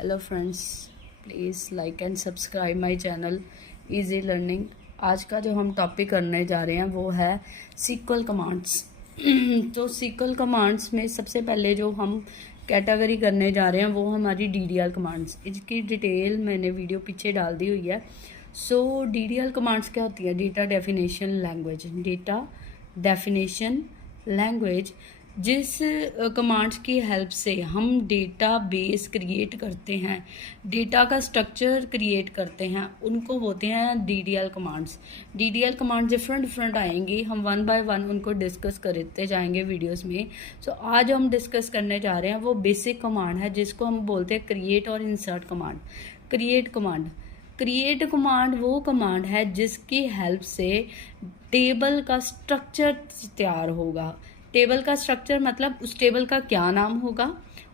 Hello friends, please like and subscribe my channel easy learning. आज का जो हम टॉपिक करने जा रहे हैं वो है सीक्वल कमांड्स। तो सीक्वल कमांड्स में सबसे पहले जो हम कैटेगरी करने जा रहे हैं वो हमारी डीडीएल कमांड्स। इसकी डिटेल मैंने वीडियो पीछे डाल दी हुई है। सो डीडीएल कमांड्स क्या होती है? Data definition language. Data definition language जिस कमांड्स की हेल्प से हम डेटा बेस क्रिएट करते हैं, डेटा का स्ट्रक्चर क्रिएट करते हैं, उनको होते हैं DDL commands. DDL commands different आएंगी, हम वन बाय वन उनको डिस्कस करते जाएंगे वीडियोस में। सो आज हम डिस्कस करने जा रहे हैं वो बेसिक कमांड है जिसको हम बोलते हैं क्रिएट और इंसर्ट कमांड। क्रिएट कमांड वो कमांड है जिसकी हेल्प से टेबल का स्ट्रक्चर तैयार होगा। टेबल का स्ट्रक्चर मतलब उस टेबल का क्या नाम होगा,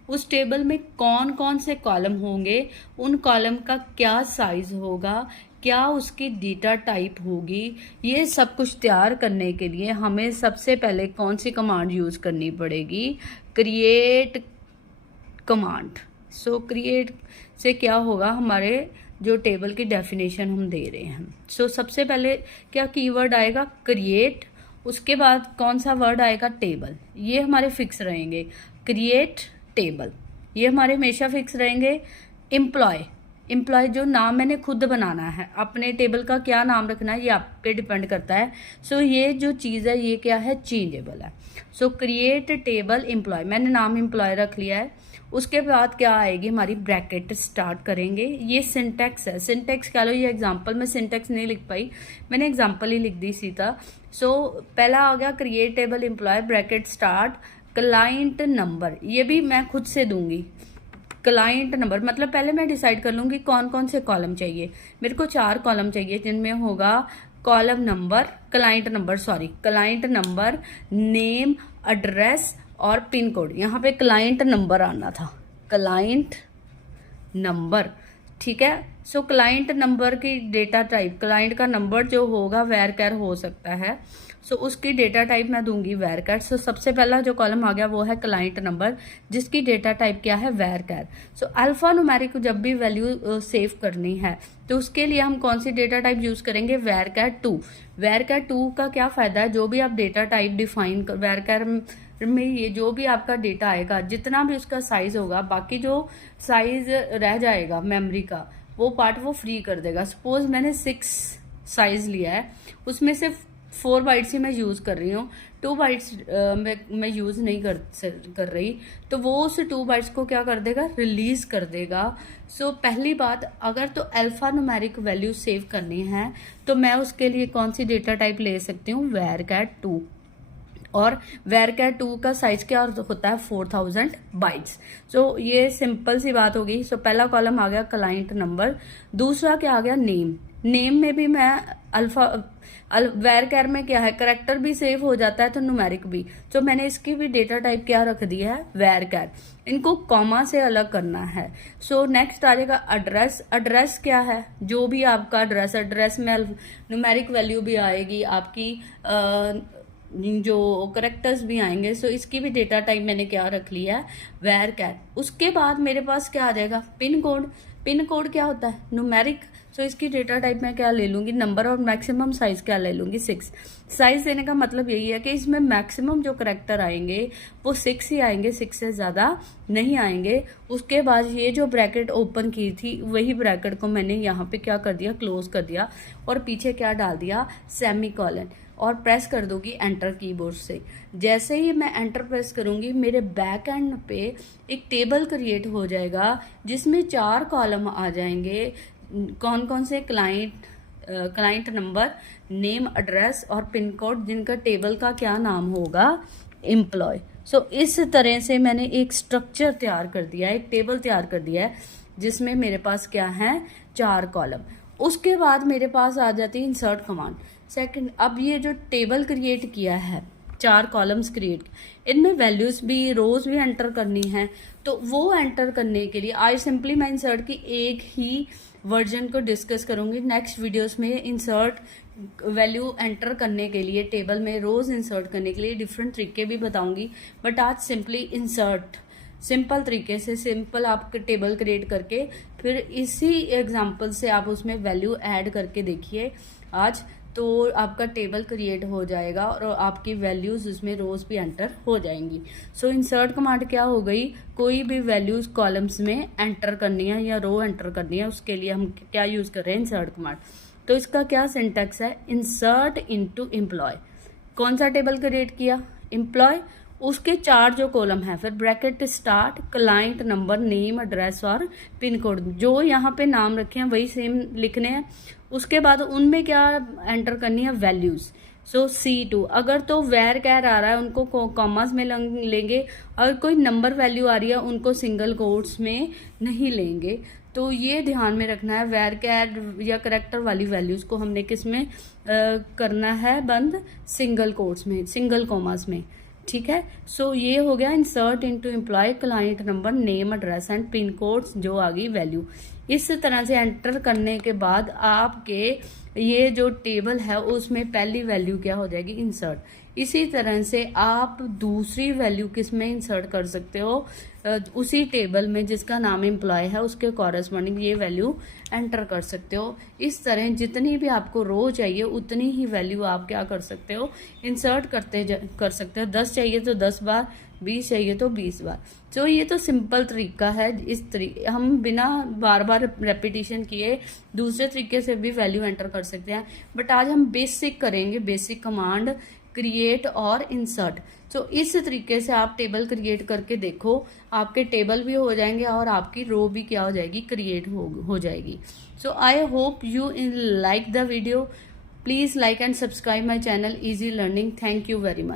उस टेबल में कौन कौन से कॉलम होंगे, उन कॉलम का क्या साइज होगा, क्या उसकी डेटा टाइप होगी। ये सब कुछ तैयार करने के लिए हमें सबसे पहले कौन सी कमांड यूज़ करनी पड़ेगी? Create command. सो क्रिएट से क्या होगा, हमारे जो टेबल की डेफिनेशन हम दे रहे हैं। सो सबसे पहले क्या कीवर्ड आएगा? क्रिएट। उसके बाद कौन सा वर्ड आएगा? टेबल। ये हमारे फिक्स रहेंगे। क्रिएट टेबल, ये हमारे हमेशा फिक्स रहेंगे। एम्प्लॉय जो नाम मैंने खुद बनाना है, अपने टेबल का क्या नाम रखना है ये आप पे डिपेंड करता है। सो ये जो चीज़ है ये क्या है? चेंजेबल है। सो क्रिएट टेबल एम्प्लॉय, मैंने नाम एम्प्लॉय रख लिया है। उसके बाद क्या आएगी? हमारी ब्रैकेट स्टार्ट करेंगे। ये सिंटेक्स है। सिंटेक्स कह लो, ये एग्जांपल में सिंटेक्स नहीं लिख पाई, मैंने एग्जांपल ही लिख दी सीधा। सो पहला आ गया create table employ, bracket start, client number, ये भी मैं खुद से दूंगी। क्लाइंट नंबर मतलब पहले मैं डिसाइड कर लूंगी कौन कौन से कॉलम चाहिए। मेरे को 4 कॉलम चाहिए जिनमें होगा column number, client number, name, address और पिन कोड। यहाँ पे क्लाइंट नंबर आना था, क्लाइंट नंबर, ठीक है। सो क्लाइंट नंबर की डेटा टाइप, क्लाइंट का नंबर जो होगा वैरकर हो सकता है। सो उसकी डेटा टाइप मैं दूंगी वैरकर। सो सबसे पहला जो कॉलम आ गया वो है क्लाइंट नंबर, जिसकी डेटा टाइप क्या है? वैरकर। सो अल्फा न्यूमेरिक जब भी वैल्यू सेव करनी है तो उसके लिए हम कौन सी डेटा टाइप यूज करेंगे? वैरकर 2। वैरकर 2 का क्या फायदा है? जो भी आप डेटा टाइप डिफाइन कर, वैरकर में ये जो भी आपका डेटा आएगा, जितना भी उसका साइज होगा, बाकी जो साइज रह जाएगा मेमोरी का वो पार्ट वो फ्री कर देगा। सपोज मैंने 6 साइज लिया है, उसमें से 4 बाइट्स ही मैं यूज कर रही हूँ, 2 बाइट्स मैं यूज नहीं कर रही, तो वो उस 2 बाइट्स को क्या कर देगा? रिलीज कर देगा। सो पहली बात, अगर तो अल्फा न्यूमेरिक वैल्यू सेव करनी है तो मैं उसके लिए कौन सी डेटा टाइप ले सकती हूँ? वैरकर 2। और वैरकर 2 का साइज क्या होता है? 4000 बाइट्स। सो ये सिंपल सी बात होगी। सो पहला कॉलम आ गया क्लाइंट नंबर, दूसरा क्या आ गया? नेम में भी मैं वैरकर में क्या है? करैक्टर भी सेव हो जाता है तो न्यूमेरिक भी। तो मैंने इसकी भी डेटा टाइप क्या रख दी है? वैरकर। इनको कॉमा से अलग करना है। सो नेक्स्ट आ जाएगा एड्रेस। एड्रेस क्या है? जो भी आपका एड्रेस में न्यूमेरिक वैल्यू भी आएगी, आपकी जो करेक्टर्स भी आएंगे। सो इसकी भी डेटा टाइप मैंने क्या रख लिया है? वैरकर। उसके बाद मेरे पास क्या आ जाएगा? Pin code. पिन कोड क्या होता है? न्यूमेरिक। सो इसकी डेटा टाइप मैं क्या ले लूंगी? नंबर। और मैक्सिमम साइज क्या ले लूंगी? 6। साइज देने का मतलब यही है कि इसमें मैक्सिमम जो करेक्टर आएंगे वो 6 ही आएंगे, 6 से ज्यादा नहीं आएंगे। उसके बाद ये जो ब्रैकेट ओपन की थी वही ब्रैकेट को मैंने यहाँ पे क्या कर दिया? क्लोज कर दिया। और पीछे क्या डाल दिया? सेमीकोलन। और प्रेस कर दूंगी एंटर कीबोर्ड से। जैसे ही मैं एंटर प्रेस करूंगी मेरे बैक एंड पे एक टेबल क्रिएट हो जाएगा जिसमें 4 कॉलम आ जाएंगे। कौन कौन से? क्लाइंट नंबर, नेम, एड्रेस और पिन कोड, जिनका टेबल का क्या नाम होगा? एम्प्लॉय। सो इस तरह से मैंने एक स्ट्रक्चर तैयार कर दिया है, एक टेबल तैयार कर दिया है जिसमें मेरे पास क्या है? 4 कॉलम। उसके बाद मेरे पास आ जाती है इंसर्ट कमांड। सेकंड, अब ये जो टेबल क्रिएट किया है, 4 कॉलम्स क्रिएट, इनमें वैल्यूज भी, रोज भी एंटर करनी है। तो वो एंटर करने के लिए आज सिंपली मैं इंसर्ट की एक ही वर्जन को डिस्कस करूंगी। नेक्स्ट वीडियोस में इंसर्ट वैल्यू एंटर करने के लिए, टेबल में रोज इंसर्ट करने के लिए डिफरेंट तरीके भी बताऊंगी। बट आज सिंपली इंसर्ट सिंपल तरीके से, सिंपल आप टेबल क्रिएट करके फिर इसी एग्जांपल से आप उसमें वैल्यू ऐड करके देखिए आज, तो आपका टेबल क्रिएट हो जाएगा और आपकी वैल्यूज उसमें रोज भी एंटर हो जाएंगी। सो इंसर्ट कमांड क्या हो गई, कोई भी वैल्यूज कॉलम्स में एंटर करनी है या रो एंटर करनी है, उसके लिए हम क्या यूज कर रहे हैं, इंसर्ट कमांड। तो इसका क्या सिंटेक्स है, इंसर्ट इनटू एम्प्लॉय। कौन सा टेबल क्रिएट किया, एम्प्लॉय, उसके 4 जो कॉलम है, फिर bracket start, client number, name, address और पिन कोड, जो यहाँ पे नाम रखे हैं वही सेम लिखने हैं। उसके बाद उनमें क्या एंटर करनी है, वैल्यूज। सो C2, अगर तो वेर कैर आ रहा है उनको कॉमास में लेंगे, अगर कोई नंबर वैल्यू आ रही है उनको सिंगल कोट्स में नहीं लेंगे। तो ये ध्यान में रखना है, वेर कैर या करेक्टर वाली वैल्यूज को हमने किस में करना है बंद, सिंगल कोट्स में, सिंगल कॉमास में, ठीक है। सो ये हो गया insert into employ, client number, name, address and pin codes, जो आ गई वैल्यू। इस तरह से एंटर करने के बाद आपके ये जो टेबल है उसमें पहली वैल्यू क्या हो जाएगी, इंसर्ट। इसी तरह से आप दूसरी वैल्यू किस में इंसर्ट कर सकते हो, उसी टेबल में जिसका नाम एम्प्लॉय है उसके कॉरेस्पॉन्डिंग ये वैल्यू एंटर कर सकते हो। इस तरह जितनी भी आपको रो चाहिए उतनी ही वैल्यू आप क्या कर सकते हो, इंसर्ट कर सकते हो। 10 चाहिए तो 10 बार, 20 चाहिए तो 20 बार। तो ये तो सिंपल तरीका है, इस तरीके हम बिना बार बार रेपिटेशन किए दूसरे तरीके से भी वैल्यू एंटर कर सकते हैं। बट आज हम बेसिक करेंगे, बेसिक कमांड क्रिएट और इंसर्ट। तो इस तरीके से आप टेबल क्रिएट करके देखो, आपके टेबल भी हो जाएंगे और आपकी रो भी क्या हो जाएगी, क्रिएट हो जाएगी। So I hope you like the video. Please like and subscribe my channel easy learning. Thank you very much.